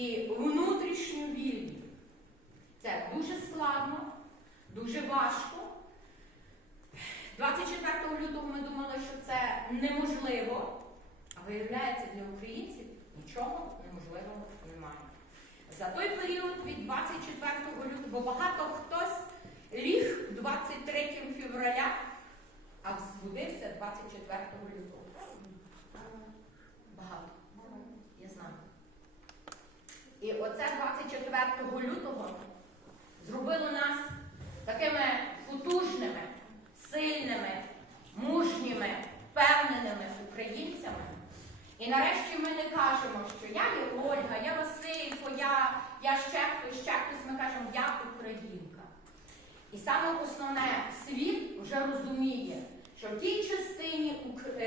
і внутрішньо вільні. Це дуже складно, дуже важко. 24 лютого ми думали, що це неможливо, а виявляється, для українців нічого неможливого немає. За той період від 24 лютого, бо багато хтось ліг 23 февраля, а збудився 24 лютого. Багато. Я знаю. І оце 24 лютого зробило нас такими потужними, сильними, мужніми, впевненими українцями. І нарешті ми не кажемо, що я є Ольга, я Василько, я, я ще хтось, ще хтось. Ми кажемо, я українка. І саме основне, світ вже розуміє, що в тій частині е,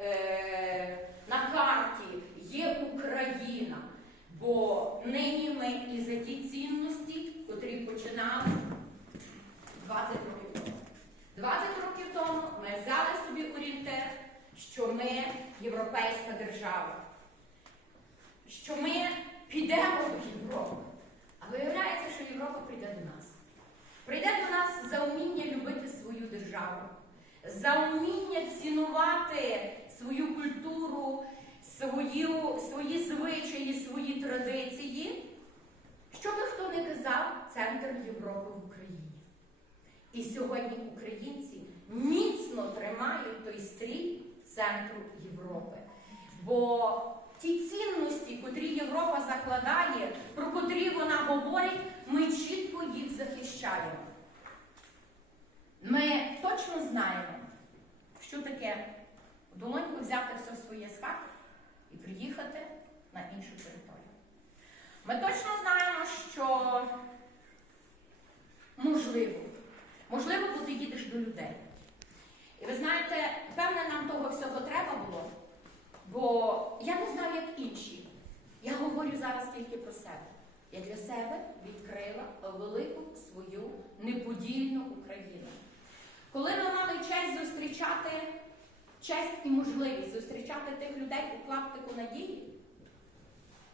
е, на карті є Україна. Бо нині ми і за ті цінності, котрі починали 20 років тому. 20 років тому ми взяли собі орієнтир, що ми європейська держава, що ми підемо до Європи. А виявляється, що Європа прийде до нас. Прийде до нас за вміння любити свою державу, за вміння цінувати свою культуру, свою, свої звичаї, свої традиції. Що би хто не казав, центр Європи в Україні. І сьогодні українці міцно тримають той стрій центру Європи. Бо ті цінності, котрі Європа закладає, про котрі вона говорить, ми чітко їх захищаємо. Ми точно знаємо, що таке долоньку взяти все своє з і приїхати на іншу територію. Ми точно знаємо, що можливо, можливо, бо ти їдеш до людей. І ви знаєте, певне, нам того всього треба було, бо я не знаю, як інші. Я говорю зараз тільки про себе. Я для себе відкрила велику свою неподільну Україну. Коли ми мали честь зустрічати, честь і можливість зустрічати тих людей у клаптику надії,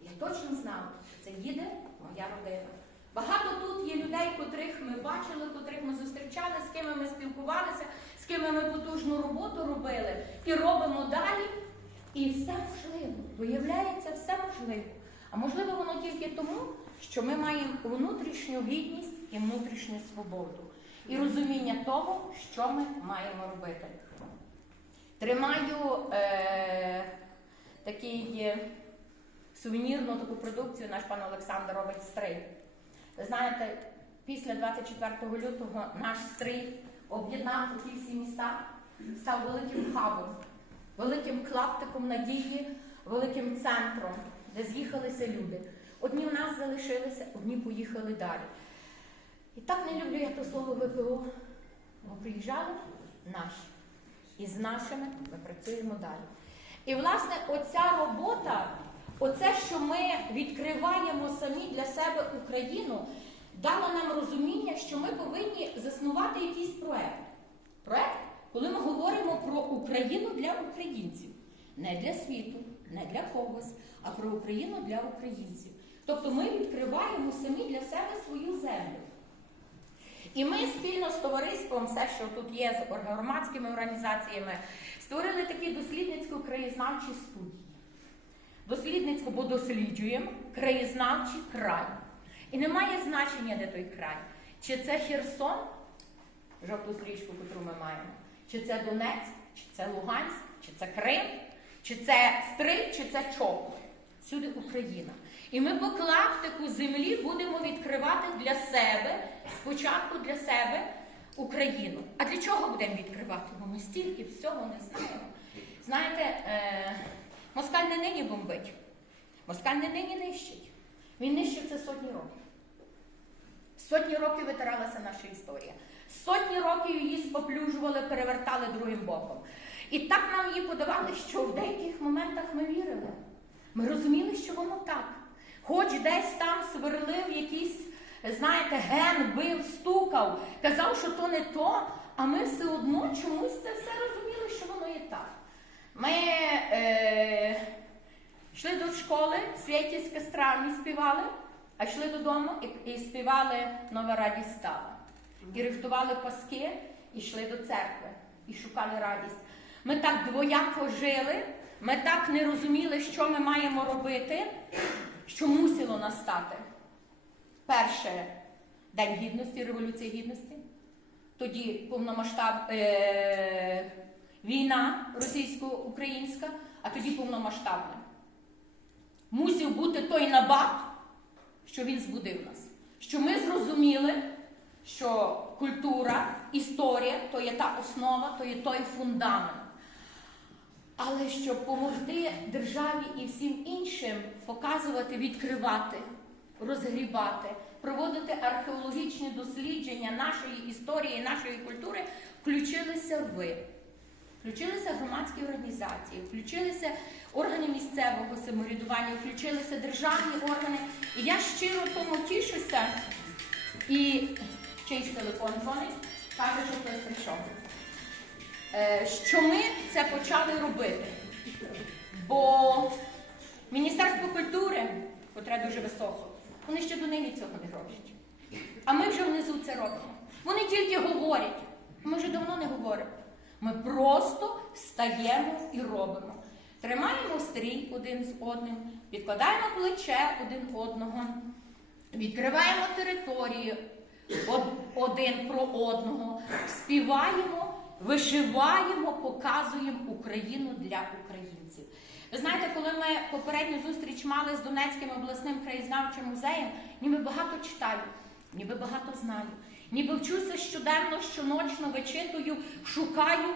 я точно знала, що це їде моя родина. Багато тут є людей, котрих ми бачили, котрих ми зустрічали, з ким ми спілкувалися, з ким ми потужну роботу робили і робимо далі. І все можливо. Виявляється, все можливо. А можливо, воно тільки тому, що ми маємо внутрішню гідність і внутрішню свободу. І розуміння того, що ми маємо робити. Тримаю е, такий е, сувенірну таку продукцію, наш пан Олександр робить стрий. Знаєте, після 24 лютого наш стрий об'єднав ті всі міста, став великим хабом, великим клаптиком надії, великим центром, де з'їхалися люди. Одні в нас залишилися, одні поїхали далі. І так не люблю я то слово ВПО, бо приїжджали наші. І з нашими ми працюємо далі. І, власне, оця робота, оце, що ми відкриваємо самі для себе Україну, дало нам розуміння, що ми повинні заснувати якийсь проект. Проект, коли ми говоримо про Україну для українців, не для світу, не для когось, а про Україну для українців. Тобто ми відкриваємо самі для себе свою землю. І ми спільно з товариством, все, що тут є, з громадськими організаціями, створили такі дослідницько-краєзнавчі студії. Дослідницько, бо досліджуємо краєзнавчий край. І немає значення, де той край. Чи це Херсон, жовту стрічку, яку ми маємо, чи це Донець, чи це Луганськ, чи це Крим, чи це Стрий, чи це Чоп. Всюди Україна. І ми по клаптику землі будемо відкривати для себе, спочатку для себе Україну. А для чого будемо відкривати? Бо ми стільки всього не знаємо. Знаєте, е, москаль не нині бомбить, москаль не нині нищить. Він нищив це сотні років. Сотні років витиралася наша історія. Сотні років її споплюжували, перевертали другим боком. І так нам її подавали, що в деяких моментах ми вірили. Ми розуміли, що воно так. Хоч десь там сверлив якийсь, знаєте, ген бив, стукав, казав, що то не то, а ми все одно чомусь це все розуміли, що воно є так. Ми е, йшли до школи, святівське стравні співали, а йшли додому і, і співали Нова радість стала. І рихтували паски, і йшли до церкви, і шукали радість. Ми так двояко жили, ми так не розуміли, що ми маємо робити, що мусило настати. Перше День гідності, Революції Гідності. Тоді повномасштаб е, війна російсько-українська, а тоді повномасштабна. Мусив бути той набат, що він збудив нас. Що ми зрозуміли, що культура, історія то є та основа, то є той фундамент. Але щоб допомогти державі і всім іншим показувати, відкривати, розгрібати, проводити археологічні дослідження нашої історії, нашої культури, включилися ви. Включилися громадські організації, включилися органи місцевого самоврядування, включилися державні органи. І я щиро тому тішуся. І чийсь телефон дзвонить, каже, що хтось прийшов. Е, Що ми це почали робити. Бо Міністерство культури, котре дуже високо, вони ще до нині цього не роблять. А ми вже внизу це робимо. Вони тільки говорять. Ми вже давно не говоримо. Ми просто стаємо і робимо. Тримаємо стрій один з одним, відкладаємо плече один одного, відкриваємо території один про одного, співаємо, вишиваємо, показуємо Україну для українців. Ви знаєте, коли ми попередню зустріч мали з Донецьким обласним краєзнавчим музеєм, ніби багато читаю, ніби багато знаю, ніби вчуся щоденно, щоночно вичитую, шукаю,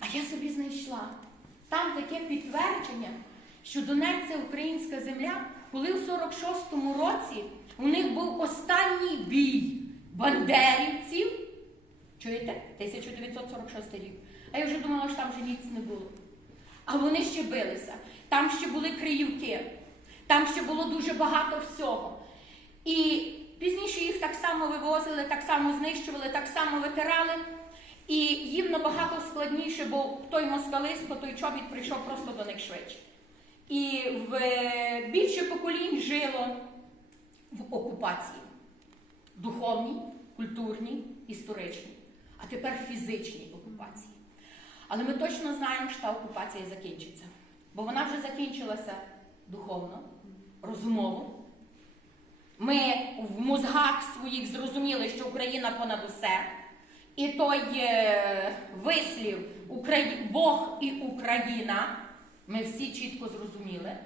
а я собі знайшла. Там таке підтвердження, що Донець це українська земля, коли в 46-му році у них був останній бій бандерівців. Чуєте? 1946 рік. А я вже думала, що там вже ніц не було. А вони ще билися. Там ще були криївки, там ще було дуже багато всього. І пізніше їх так само вивозили, так само знищували, так само витирали. І їм набагато складніше, бо той москалисько, той чобіт прийшов просто до них швидше. І в більше поколінь жило в окупації духовній, культурній, історичній, а тепер фізичній окупації. Але ми точно знаємо, що та окупація закінчиться. Бо вона вже закінчилася духовно, розумово. Ми в мозгах своїх зрозуміли, що Україна понад усе. І той е, вислів. Бог і Україна ми всі чітко зрозуміли.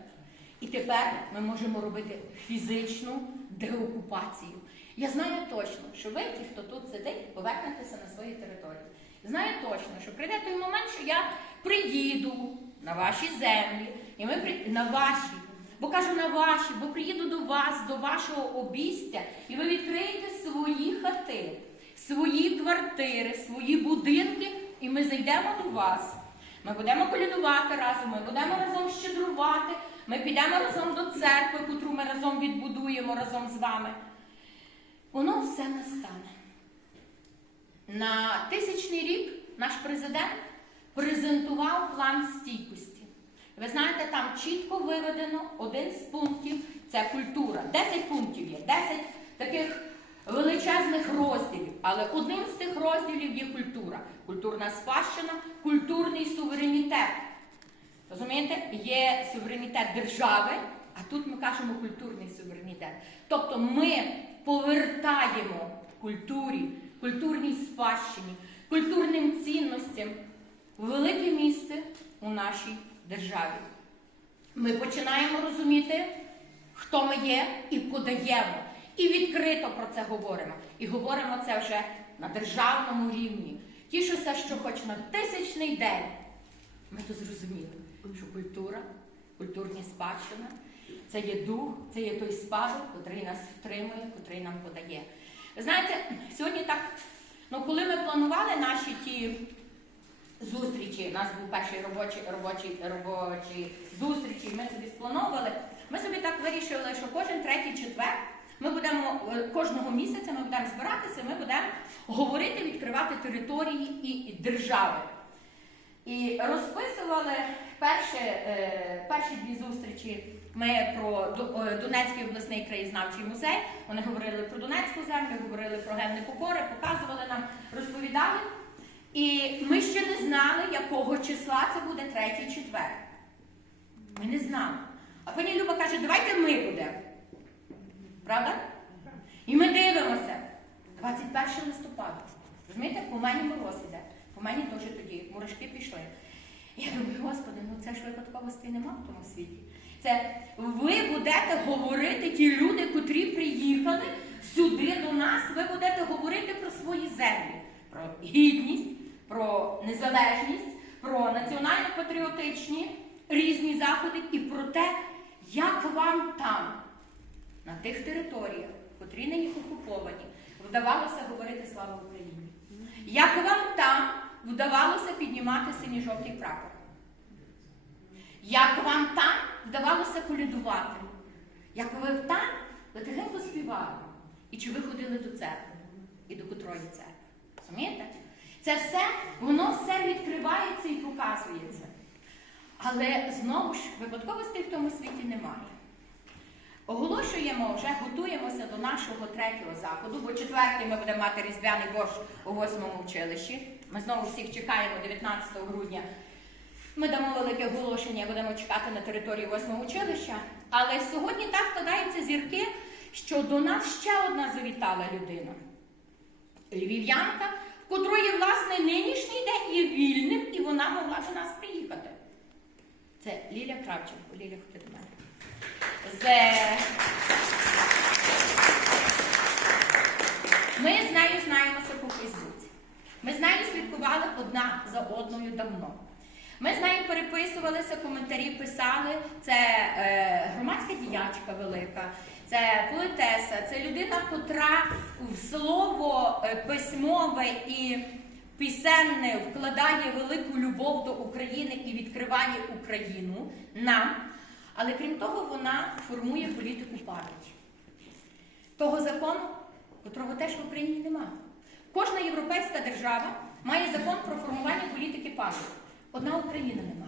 І тепер ми можемо робити фізичну деокупацію. Я знаю точно, що ви, ті, хто тут сидить, повернетеся на свої території. Знаю точно, що прийде той момент, що я приїду на ваші землі, і ми при... на ваші. Бо кажу на ваші, бо приїду до вас, до вашого обістя, і ви відкриєте свої хати, свої квартири, свої будинки, і ми зайдемо до вас. Ми будемо колядувати разом, ми будемо разом щедрувати, ми підемо разом до церкви, котру ми разом відбудуємо разом з вами. Воно все настане. На тисячний рік наш президент презентував план стійкості. Ви знаєте, там чітко виведено один з пунктів це культура. Десять пунктів є, десять таких величезних розділів. Але одним з тих розділів є культура. Культурна спадщина, культурний суверенітет. Розумієте, є суверенітет держави, а тут ми кажемо культурний суверенітет. Тобто ми повертаємо культурі, культурній спадщині, культурним цінностям велике місце у нашій державі. Ми починаємо розуміти, хто ми є, і подаємо. І відкрито про це говоримо. І говоримо це вже на державному рівні. Тішуся, що хоч на тисячний день ми то зрозуміли, що культура, культурні спадщина це є дух, це є той спадок, який нас втримує, який нам подає. Ви знаєте, сьогодні так, ну коли ми планували наші ті зустрічі, у нас був перший робочий робочий, робочі зустрічі, ми собі сплановували. Ми собі так вирішили, що кожен третій четвер ми будемо е, кожного місяця ми будемо збиратися, ми будемо говорити, відкривати території і, держави. І розписували перші, е, перші дві зустрічі. Ми про е, Донецький обласний краєзнавчий музей. Вони говорили про Донецьку землю, говорили про генни покори, показували нам, розповідали. І ми ще не знали, якого числа це буде третій четвер. Ми не знали. А пані Люба каже, давайте ми будемо. Правда? І ми дивимося. 21 листопада. Розумієте, по мені мороз іде. По мені теж тоді мурашки пішли. Я думаю, Господи, ну це ж випадковостей нема в тому світі. Це ви будете говорити, ті люди, котрі приїхали сюди до нас, ви будете говорити про свої землі, про гідність, про незалежність, про національно-патріотичні різні заходи і про те, як вам там, на тих територіях, котрі нині окуповані, вдавалося говорити слава Україні. Як вам там вдавалося піднімати синьо-жовтий прапор? Як вам там вдавалося колядувати? Як ви там ви тихенько співали? І чи ви ходили до церкви і до котрої церкви? Розумієте? Це все, воно все відкривається і показується. Але знову ж випадковостей в тому світі немає. Оголошуємо, вже готуємося до нашого третього заходу, бо четвертий ми будемо мати різдвяний борщ у восьмому училищі. Ми знову всіх чекаємо 19 грудня. Ми дамо велике оголошення, будемо чекати на території восьмого училища. Але сьогодні так складаються зірки, що до нас ще одна завітала людина. Львів'янка, котрої, власне, нинішній день є вільним, і вона могла до нас приїхати. Це Ліля Кравченко. Ліля, ходи до мене. З... Ми з нею знаємося по Фейсбуці. Ми з нею слідкували одна за одною давно. Ми з нею переписувалися, коментарі писали. Це е, громадська діячка велика, це поетеса, це людина, котра в слово е, письмове і пісенне вкладає велику любов до України і відкриває Україну нам. Але крім того, вона формує політику пам'яті. Того закону, котрого теж в Україні немає. Кожна європейська держава має закон про формування політики пам'яті. Одна Україна не має.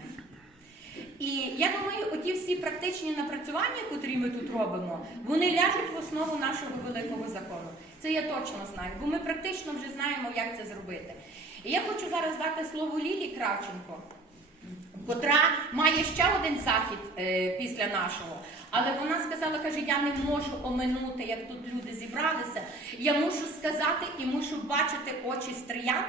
І я думаю, оті всі практичні напрацювання, котрі ми тут робимо, вони ляжуть в основу нашого великого закону. Це я точно знаю, бо ми практично вже знаємо, як це зробити. І я хочу зараз дати слово Лілі Кравченко, котра має ще один захід е, після нашого. Але вона сказала, каже, я не можу оминути, як тут люди зібралися. Я мушу сказати і мушу бачити очі стріян,